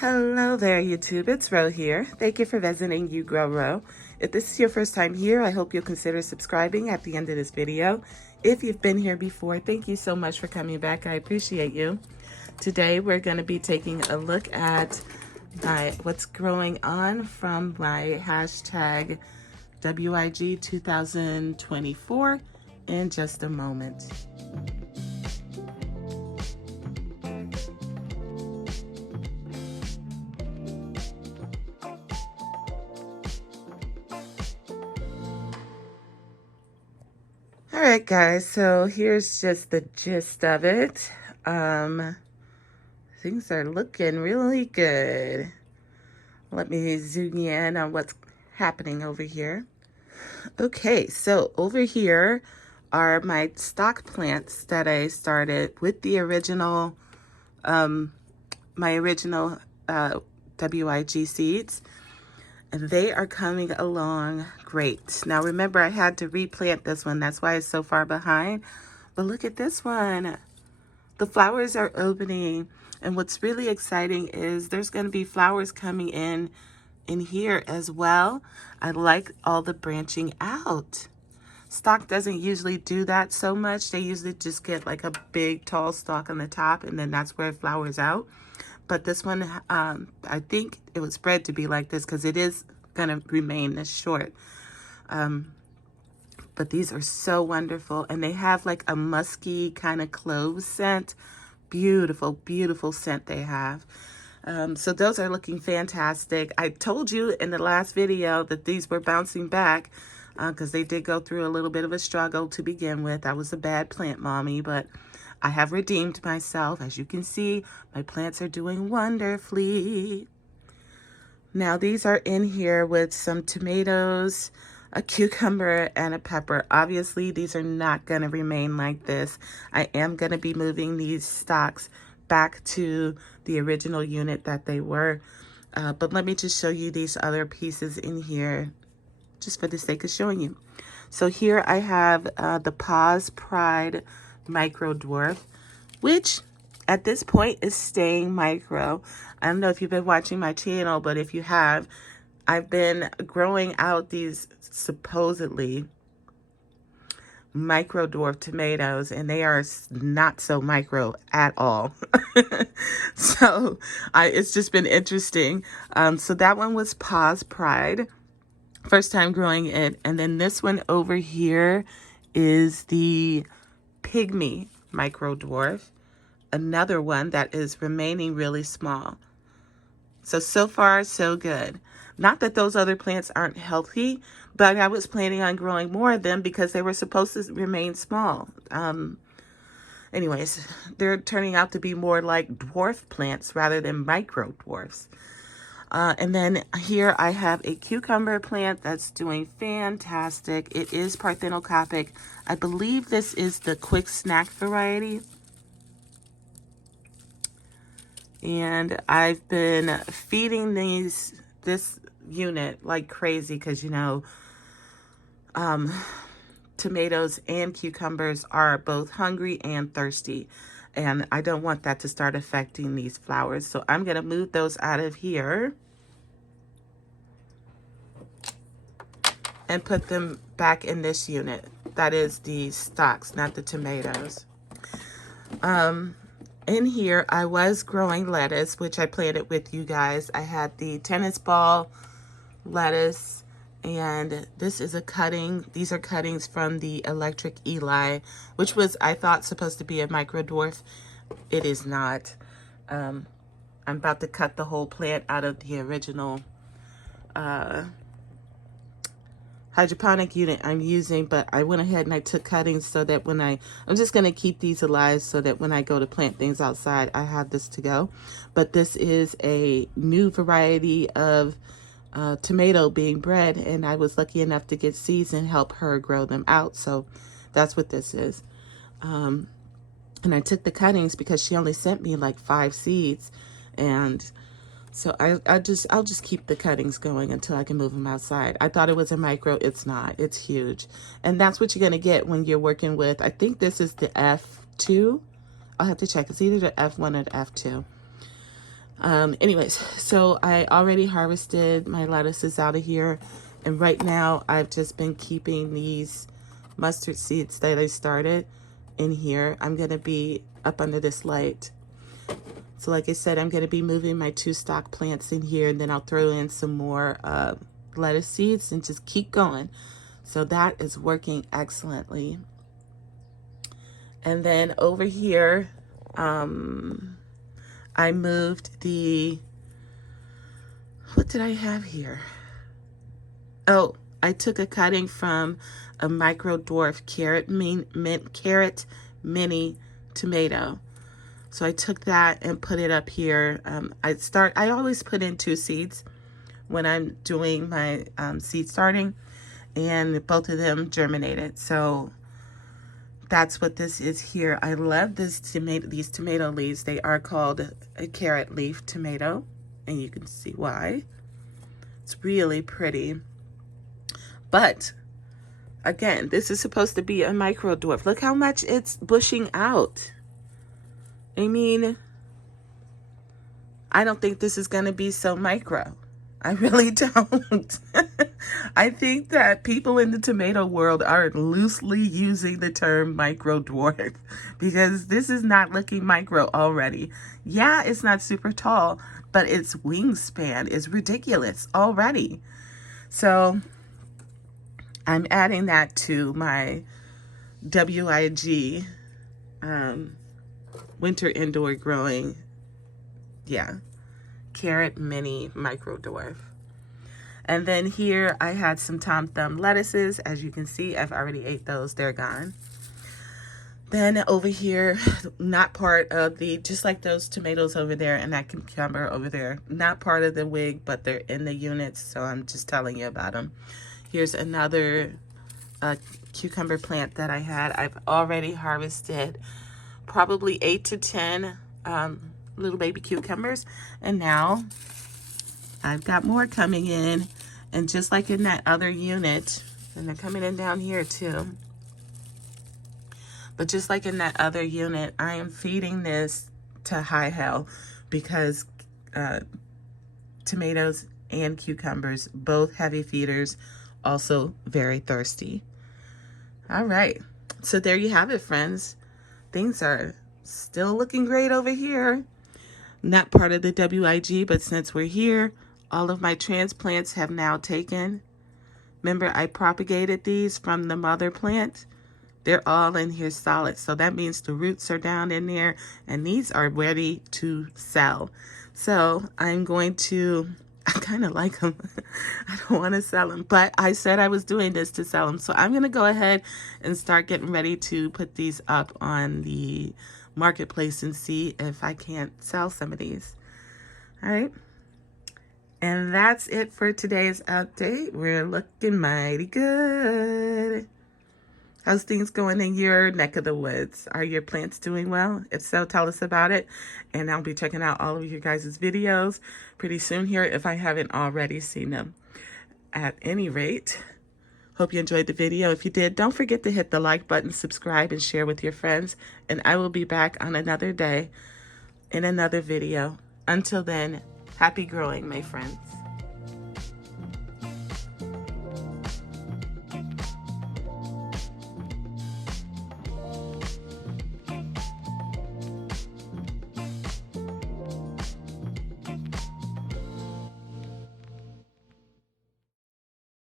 Hello there, YouTube. It's Ro here. Thank you for visiting You Grow Ro. If this is your first time here, I hope you'll consider subscribing at the end of this video. If you've been here before, thank you so much for coming back. I appreciate you. Today, we're going to be taking a look at what's growing on from my hashtag WIG 2024 in just a moment. All right, guys, so here's just the gist of it. Things are looking really good. Let me zoom in on what's happening over here. Okay, so over here are my stock plants that I started with the original, my original WIG seeds. And they are coming along great. Now remember, I had to replant this one. That's why it's so far behind. But look at this one. The flowers are opening. And what's really exciting is there's going to be flowers coming in here as well. I like all the branching out. Stock doesn't usually do that so much. They usually just get like a big tall stalk on the top, and then that's where it flowers out. But this one, I think it was bred to be like this because it is going to remain this short. But these are so wonderful. And they have like a musky kind of clove scent. Beautiful, beautiful scent they have. So those are looking fantastic. I told you in the last video that these were bouncing back because they did go through a little bit of a struggle to begin with. I was a bad plant mommy, but I have redeemed myself. As you can see, my plants are doing wonderfully. Now these are in here with some tomatoes, a cucumber, and a pepper. Obviously, these are not going to remain like this. I am going to be moving these stocks back to the original unit that they were. But let me just show you these other pieces in here, just for the sake of showing you. So here I have the Paws Pride Micro Dwarf, which at this point is staying micro. I don't know if you've been watching my channel, but if you have, I've been growing out these supposedly micro dwarf tomatoes, and they are not so micro at all. So it's just been interesting. So that one was Paws Pride, first time growing it. And then this one over here is the Pygmy Micro Dwarf, another one that is remaining really small. So far, so good. Not that those other plants aren't healthy, but I was planning on growing more of them because they were supposed to remain small. Anyways, they're turning out to be more like dwarf plants rather than micro dwarfs. And then here I have a cucumber plant that's doing fantastic. It is parthenocopic. I believe this is the quick snack variety. And I've been feeding this unit like crazy because, you know, tomatoes and cucumbers are both hungry and thirsty. And I don't want that to start affecting these flowers. So I'm going to move those out of here and put them back in this unit. That is the stalks, not the tomatoes. In here, I was growing lettuce, which I planted with you guys. I had the tennis ball lettuce, and this is a cutting. These are cuttings from the Electric Eli, which was, I thought, supposed to be a micro dwarf. It is not. I'm about to cut the whole plant out of the original hydroponic unit I'm using, but I went ahead and I took cuttings so that when I'm just going to keep these alive so that when I go to plant things outside, I have this to go. But this is a new variety of tomato being bred, and I was lucky enough to get seeds and help her grow them out. So that's what this is. And I took the cuttings because she only sent me like 5 seeds, and so I'll just keep the cuttings going until I can move them outside. I thought it was a micro. It's not. It's huge. And that's what you're going to get when you're working with, I think this is the F2. I'll have to check. It's either the F1 or the F2. Anyways, so I already harvested my lettuces out of here. And right now I've just been keeping these mustard seeds that I started in here. I'm going to be up under this light. So like I said, I'm going to be moving my 2 stock plants in here, and then I'll throw in some more lettuce seeds and just keep going. So that is working excellently. And then over here, I moved the, what did I have here? Oh, I took a cutting from a micro dwarf carrot mini tomato. So I took that and put it up here. I always put in 2 seeds when I'm doing my seed starting, and both of them germinated. So that's what this is here. I love these tomato leaves. They are called a carrot leaf tomato, and you can see why. It's really pretty. But again, this is supposed to be a micro dwarf. Look how much it's bushing out. I mean, I don't think this is going to be so micro. I really don't. I think that people in the tomato world are loosely using the term micro dwarf, because this is not looking micro already. Yeah, it's not super tall, but its wingspan is ridiculous already. So I'm adding that to my WIG winter indoor growing, carrot mini micro dwarf. And then here I had some Tom Thumb lettuces. As you can see, I've already ate those. They're gone. Then over here, not part of the, just like those tomatoes over there and that cucumber over there, not part of the wig, but they're in the units, so I'm just telling you about them. Here's another cucumber plant that I had. I've already harvested probably 8 to 10 little baby cucumbers, and now I've got more coming in. And just like in that other unit, and they're coming in down here too, but just like in that other unit, I am feeding this to high hell, because tomatoes and cucumbers, both heavy feeders, also very thirsty. All right, so there you have it, friends. Things are still looking great over here. Not part of the WIG, but since we're here, all of my transplants have now taken. Remember, I propagated these from the mother plant. They're all in here solid. So that means the roots are down in there, and these are ready to sell. So I'm going to, I kind of like them. I don't want to sell them, but I said I was doing this to sell them. So I'm going to go ahead and start getting ready to put these up on the marketplace and see if I can't sell some of these. All right. And that's it for today's update. We're looking mighty good. How's things going in your neck of the woods? Are your plants doing well? If so, tell us about it. And I'll be checking out all of your guys' videos pretty soon here if I haven't already seen them. At any rate, hope you enjoyed the video. If you did, don't forget to hit the like button, subscribe, and share with your friends. And I will be back on another day in another video. Until then, happy growing, my friends.